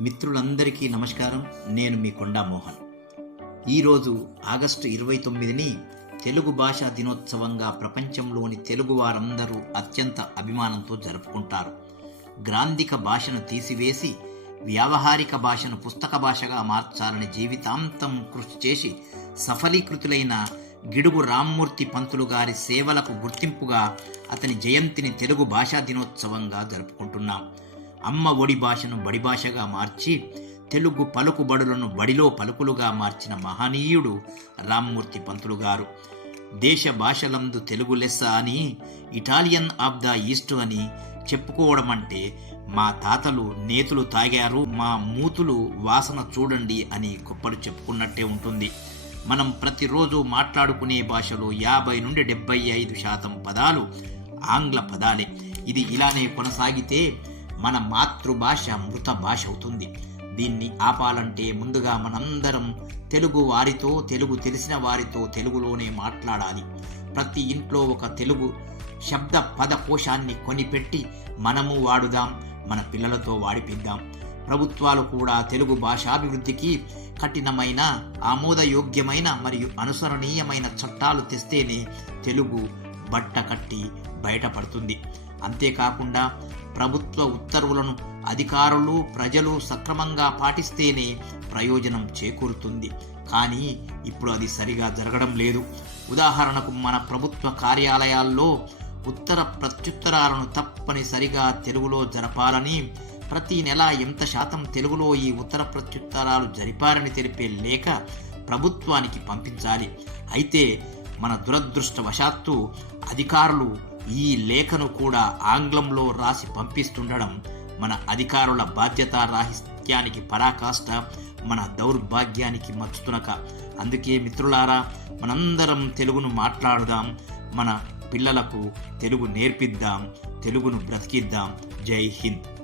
మిత్రులందరికీ నమస్కారం. నేను మీ కొండా మోహన్. ఈరోజు ఆగస్టు ఇరవై తొమ్మిదిని తెలుగు భాషా దినోత్సవంగా ప్రపంచంలోని తెలుగు వారందరూ అత్యంత అభిమానంతో జరుపుకుంటారు. గ్రాంధిక భాషను తీసివేసి వ్యావహారిక భాషను పుస్తక భాషగా మార్చాలని జీవితాంతం కృషి చేసి సఫలీకృతులైన గిడుగు రామ్మూర్తి పంతులు గారి సేవలకు గుర్తింపుగా అతని జయంతిని తెలుగు భాషా దినోత్సవంగా జరుపుకుంటున్నాం. అమ్మ ఒడి భాషను బడి భాషగా మార్చి తెలుగు పలుకుబడులను బడిలో పలుకులుగా మార్చిన మహనీయుడు రామ్మూర్తి పంతులు గారు దేశ భాషలందు తెలుగు లెస్స అని ఇటాలియన్ ఆఫ్ ద ఈస్ట్ అని చెప్పుకోవడం అంటే మా తాతలు నేతులు తాగారు మా మూతులు వాసన చూడండి అని గొప్పలు చెప్పుకున్నట్టే ఉంటుంది. మనం ప్రతిరోజు మాట్లాడుకునే భాషలో యాభై నుండి డెబ్బై ఐదు శాతం పదాలు ఆంగ్ల పదాలే. ఇది ఇలానే కొనసాగితే మన మాతృభాష మృత భాష అవుతుంది. దీన్ని ఆపాలంటే ముందుగా మనందరం తెలుగు వారితో తెలుగు తెలిసిన వారితో తెలుగులోనే మాట్లాడాలి. ప్రతి ఇంట్లో ఒక తెలుగు శబ్ద పదకోశాన్ని కొనిపెట్టి మనము వాడుదాం మన పిల్లలతో వాడిపిద్దాం. ప్రభుత్వాలు కూడా తెలుగు భాషాభివృద్ధికి కఠినమైన ఆమోదయోగ్యమైన మరియు అనుసరణీయమైన చట్టాలు తెస్తేనే తెలుగు బట్ట కట్టి బయటపడుతుంది. అంతేకాకుండా ప్రభుత్వ ఉత్తర్వులను అధికారులు ప్రజలు సక్రమంగా పాటిస్తేనే ప్రయోజనం చేకూరుతుంది. కానీ ఇప్పుడు అది సరిగా జరగడం లేదు. ఉదాహరణకు మన ప్రభుత్వ కార్యాలయాల్లో ఉత్తర ప్రత్యుత్తరాలను తప్పనిసరిగా తెలుగులో జరపాలని ప్రతి నెల ఎంత శాతం తెలుగులో ఈ ఉత్తర ప్రత్యుత్తరాలు జరిపారని తెలిపే లేఖ ప్రభుత్వానికి పంపించాలి. అయితే మన దురదృష్టవశాత్తు అధికారులు ఈ లేఖను కూడా ఆంగ్లంలో రాసి పంపిస్తుండడం మన అధికారుల బాధ్యత రాహిత్యానికి పరాకాష్ట మన దౌర్భాగ్యానికి మచ్చుతునక. అందుకే మిత్రులారా మనందరం తెలుగును మాట్లాడుదాం మన పిల్లలకు తెలుగు నేర్పిద్దాం తెలుగును బ్రతికిద్దాం. జై హింద్.